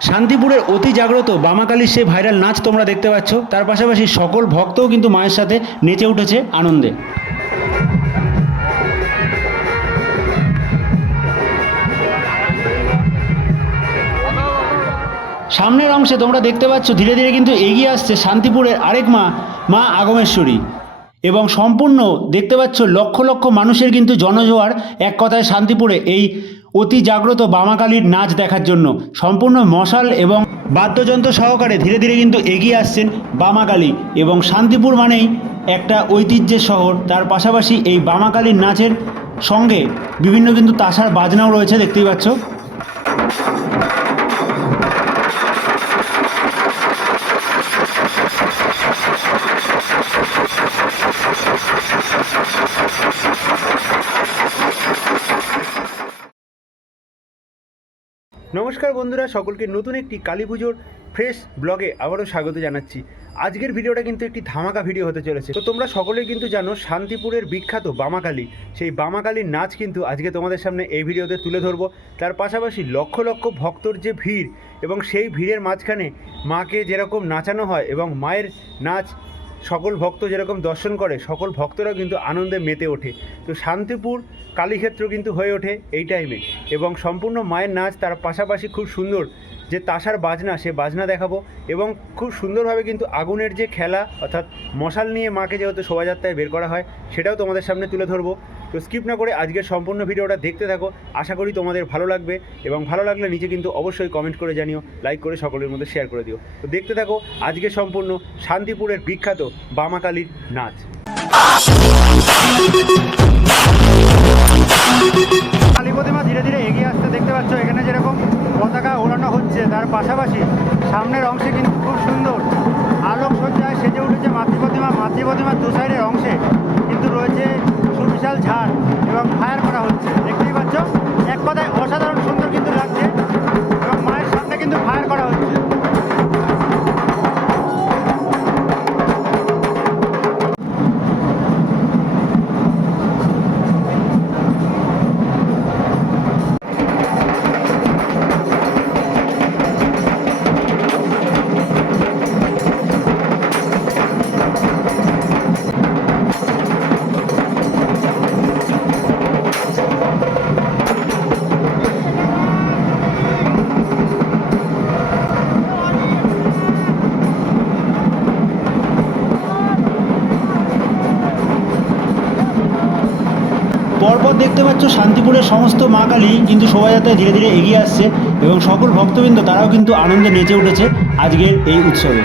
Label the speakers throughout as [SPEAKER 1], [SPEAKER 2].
[SPEAKER 1] শান্তিপুরের অতি জাগ্রত বামাকালীর সেই ভাইরাল নাচ তোমরা দেখতে পাচ্ছ। তার পাশাপাশি সকল ভক্তও কিন্তু মায়ের সাথে নেচে উঠেছে আনন্দে। সামনের অংশে তোমরা দেখতে পাচ্ছ, ধীরে ধীরে কিন্তু এগিয়ে আসছে শান্তিপুরের আরেক মা মা আগমেশ্বরী। এবং সম্পূর্ণ দেখতে পাচ্ছ লক্ষ লক্ষ মানুষের কিন্তু জনজোয়ার এক কথায় শান্তিপুরে এই অতি জাগ্রত বামাকালীর নাচ দেখার জন্য। সম্পূর্ণ মশাল এবং বাদ্যযন্ত্র সহকারে ধীরে ধীরে কিন্তু এগিয়ে আসছেন বামাকালী এবং শান্তিপুর মানেই একটা ঐতিহ্যের শহর। তার পাশাপাশি এই বামাকালীর নাচের সঙ্গে বিভিন্ন কিন্তু তাসার বাজনাও রয়েছে, দেখতেই পাচ্ছ। নমস্কার বন্ধুরা, সকলকে নতুন একটি কালী পুজোর ফ্রেশ ব্লগে আবারও স্বাগত জানাচ্ছি। আজকের ভিডিওটা কিন্তু একটি ধামাকা ভিডিও হতে চলেছে। তো তোমরা সকলেই কিন্তু জানো, শান্তিপুরের বিখ্যাত বামাকালী। সেই বামাকালীর নাচ কিন্তু আজকে তোমাদের সামনে এই ভিডিওতে তুলে ধরবো। তার পাশাপাশি লক্ষ লক্ষ ভক্তর যে ভিড় এবং সেই ভিড়ের মাঝখানে মাকে যেরকম নাচানো হয় এবং মায়ের নাচ সকল ভক্ত যেরকম দর্শন করে, সকল ভক্তরা কিন্তু আনন্দে মেতে ওঠে। তো শান্তিপুর, কালীক্ষেত্র কিন্তু হয়ে ওঠে এই টাইমে এবং সম্পূর্ণ মায়ের নাচ তার পাশাপাশি খুব সুন্দর যে তাসার বাজনা, সে বাজনা দেখাবো। এবং খুব সুন্দরভাবে কিন্তু আগুনের যে খেলা, অর্থাৎ মশাল নিয়ে মাকে যেহেতু শোভাযাত্রায় বের করা হয়, সেটাও তোমাদের সামনে তুলে ধরবো। তো স্কিপ না করে আজকের সম্পূর্ণ ভিডিওটা দেখতে থাকো। আশা করি তোমাদের ভালো লাগবে এবং ভালো লাগলে নিচে কিন্তু অবশ্যই কমেন্ট করে জানিও লাইক করে সকলের মধ্যে শেয়ার করে দিও। তো দেখতে থাকো আজকে সম্পূর্ণ শান্তিপুরের বিখ্যাত বামাকালীর নাচ। কালী প্রতিমা ধীরে ধীরে এগিয়ে আসতে দেখতে পাচ্ছ, এখানে যেরকম পতাকা ওড়ানো হচ্ছে, তার পাশাপাশি সামনের অংশে কিন্তু খুব সুন্দর আলোক সজ্জায় সেজে উঠেছে মাতৃ প্রতিমা মাতৃ প্রতিমার দু সাইডের অংশে ঝাড় এবং ফায়ার করা হচ্ছে। দেখতে পাচ্ছ শান্তিপুরের সমস্ত মা কালী কিন্তু শোভাযাত্রায় ধীরে ধীরে এগিয়ে আসছে এবং সকল ভক্তবৃন্দ তারাও কিন্তু আনন্দে নেচে উঠেছে আজকের এই উৎসবে।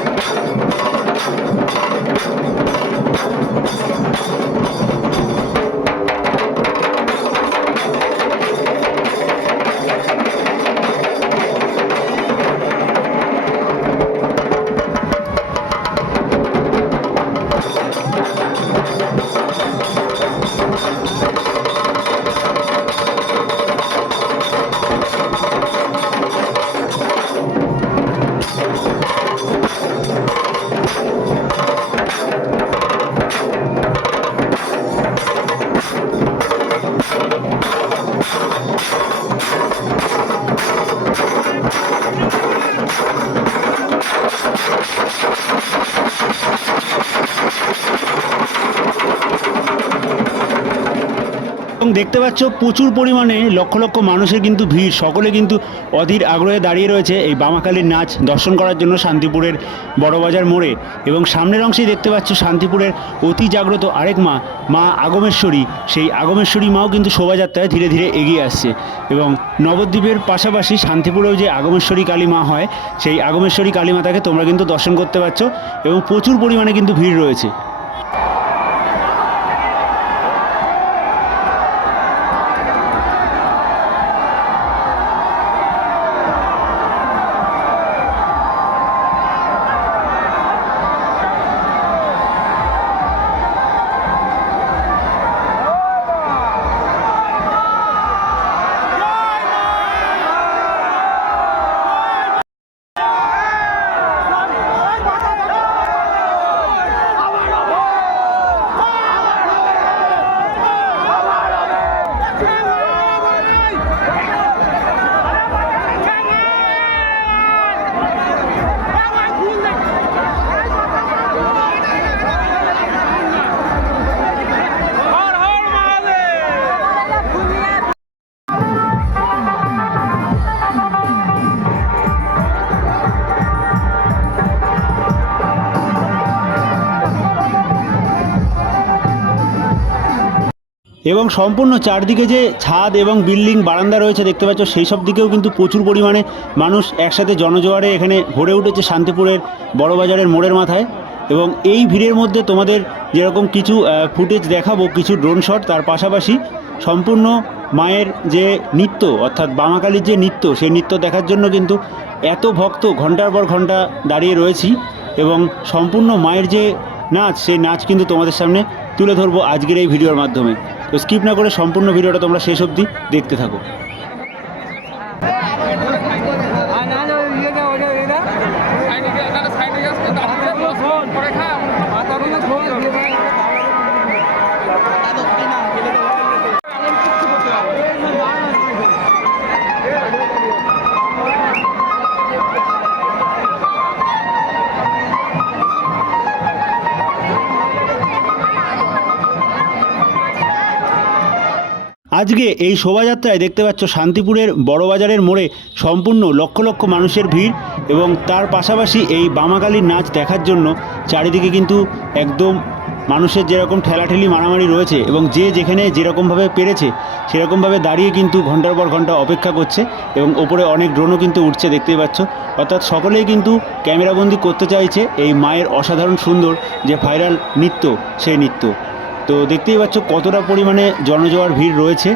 [SPEAKER 1] Thank you. দেখতে পাচ্ছ প্রচুর পরিমাণে লক্ষ লক্ষ মানুষের কিন্তু ভিড়। সকলে কিন্তু অধীর আগ্রহে দাঁড়িয়ে রয়েছে এই বামাকালীর নাচ দর্শন করার জন্য শান্তিপুরের বড়বাজার মোড়ে। এবং সামনের অংশেই দেখতে পাচ্ছ শান্তিপুরের অতি জাগ্রত আরেক মা মা আগমেশ্বরী। সেই আগমেশ্বরী মাও কিন্তু শোভাযাত্রায় ধীরে ধীরে এগিয়ে আসছে। এবং নবদ্বীপের পাশাপাশি শান্তিপুরেও যে আগমেশ্বরী কালী মা হয়, সেই আগমেশ্বরী কালী মাতাকে তোমরা কিন্তু দর্শন করতে পারছ। এবং প্রচুর পরিমাণে কিন্তু ভিড় রয়েছে। এবং সম্পূর্ণ চারদিকে যে ছাদ এবং বিল্ডিং বারান্দা রয়েছে দেখতে পাচ্ছ, সেই সব দিকেও কিন্তু প্রচুর পরিমাণে মানুষ একসাথে জনজোয়ারে এখানে ভরে উঠেছে শান্তিপুরের বড়বাজারের মোড়ের মাথায়। এবং এই ভিড়ের মধ্যে তোমাদের যেরকম কিছু ফুটেজ দেখাবো, কিছু ড্রোন শট তার পাশাপাশি সম্পূর্ণ মায়ের যে নৃত্য, অর্থাৎ বামাকালীর যে নৃত্য, সেই নৃত্য দেখার জন্য কিন্তু এত ভক্ত ঘণ্টার পর ঘণ্টা দাঁড়িয়ে রয়েছি এবং সম্পূর্ণ মায়ের যে নাচ, সেই নাচ কিন্তু তোমাদের সামনে তুলে ধরবো আজকের এই ভিডিওর মাধ্যমে। তো স্কিপ না করে সম্পূর্ণ ভিডিওটা তোমরা শেষ অবধি দেখতে থাকো। আজকে এই শোভাযাত্রায় দেখতে পাচ্ছ শান্তিপুরের বড়বাজারের মোড়ে সম্পূর্ণ লক্ষ লক্ষ মানুষের ভিড় এবং তার পাশাপাশি এই বামাকালীর নাচ দেখার জন্য চারিদিকে কিন্তু একদম মানুষের যেরকম ঠেলাঠেলি মারামারি রয়েছে এবং যে যেখানে যেরকমভাবে পেরেছে, সেরকমভাবে দাঁড়িয়ে কিন্তু ঘণ্টার পর ঘণ্টা অপেক্ষা করছে এবং ওপরে অনেক ড্রোনও কিন্তু উঠছে দেখতেই পাচ্ছ। অর্থাৎ সকলেই কিন্তু ক্যামেরাবন্দি করতে চাইছে এই মায়ের অসাধারণ সুন্দর যে ভাইরাল নৃত্য, সেই নৃত্য। তো দেখতেই পাচ্ছ কতটা পরিমাণে জনজোয়ার ভিড় রয়েছে।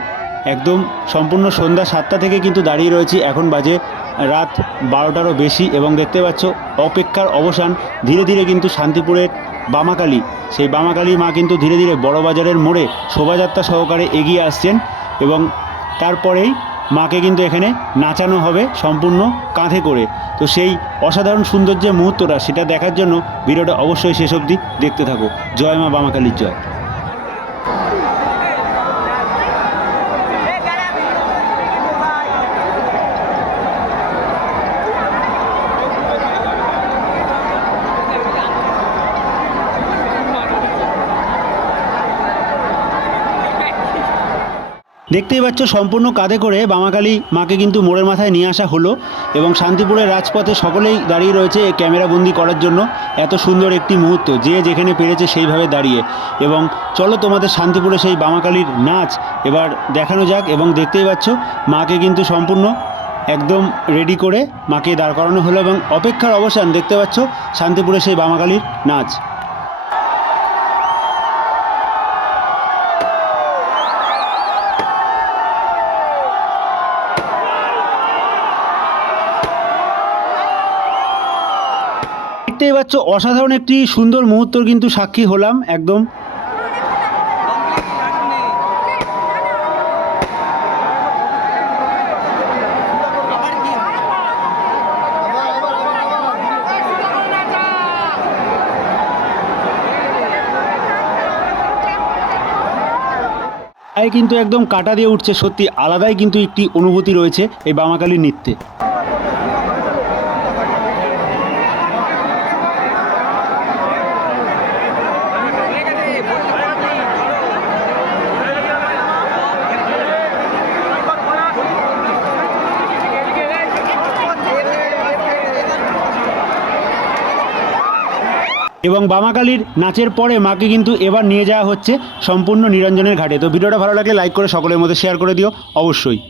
[SPEAKER 1] একদম সম্পূর্ণ সন্ধ্যা সাতটা থেকে কিন্তু দাঁড়িয়ে রয়েছি। এখন বাজে রাত বারোটারও বেশি এবং দেখতে পাচ্ছ অপেক্ষার অবসান। ধীরে ধীরে কিন্তু শান্তিপুরের বামাকালী, সেই বামাকালী মা কিন্তু ধীরে ধীরে বড়বাজারের মোড়ে শোভাযাত্রা সহকারে এগিয়ে আসছেন এবং তারপরেই মাকে কিন্তু এখানে নাচানো হবে সম্পূর্ণ কাঁধে করে। তো সেই অসাধারণ সুন্দর যে মুহূর্তটা, সেটা দেখার জন্য ভিডিওটা অবশ্যই শেষ অবধি দেখতে থাকো। জয় মা বামাকালীর জয়। দেখতেই পাচ্ছ, সম্পূর্ণ কাঁধে করে বামাকালী মাকে কিন্তু মোড়ের মাথায় নিয়ে আসা হলো এবং শান্তিপুরের রাজপথে সকলেই দাঁড়িয়ে রয়েছে এই ক্যামেরাবন্দি করার জন্য। এত সুন্দর একটি মুহূর্ত, যে যেখানে পেরেছে সেইভাবে দাঁড়িয়ে। এবং চলো তোমাদের শান্তিপুরে সেই বামাকালীর নাচ এবার দেখানো যাক এবং দেখতেই পাচ্ছ, মাকে কিন্তু সম্পূর্ণ একদম রেডি করে মাকে দাঁড় করানো হলো এবং অপেক্ষার অবসান দেখতে পাচ্ছ, শান্তিপুরে সেই বামাকালীর নাচ। দেখতেই পাচ্ছ, অসাধারণ একটি সুন্দর মুহূর্তর কিন্তু সাক্ষী হলাম, একদম। কিন্তু একদম কাটা দিয়ে উঠছে, সত্যি আলাদাই কিন্তু একটি অনুভূতি রয়েছে এই বামাকালীর নৃত্যে। এবং বামাকালীর নাচের পরে মাকে কিন্তু এবার নিয়ে যাওয়া হচ্ছে সম্পূর্ণ নিরঞ্জনের ঘাটে। তো ভিডিওটা ভালো লাগলে লাইক করে সকলের মধ্যে শেয়ার করে দিও, অবশ্যই।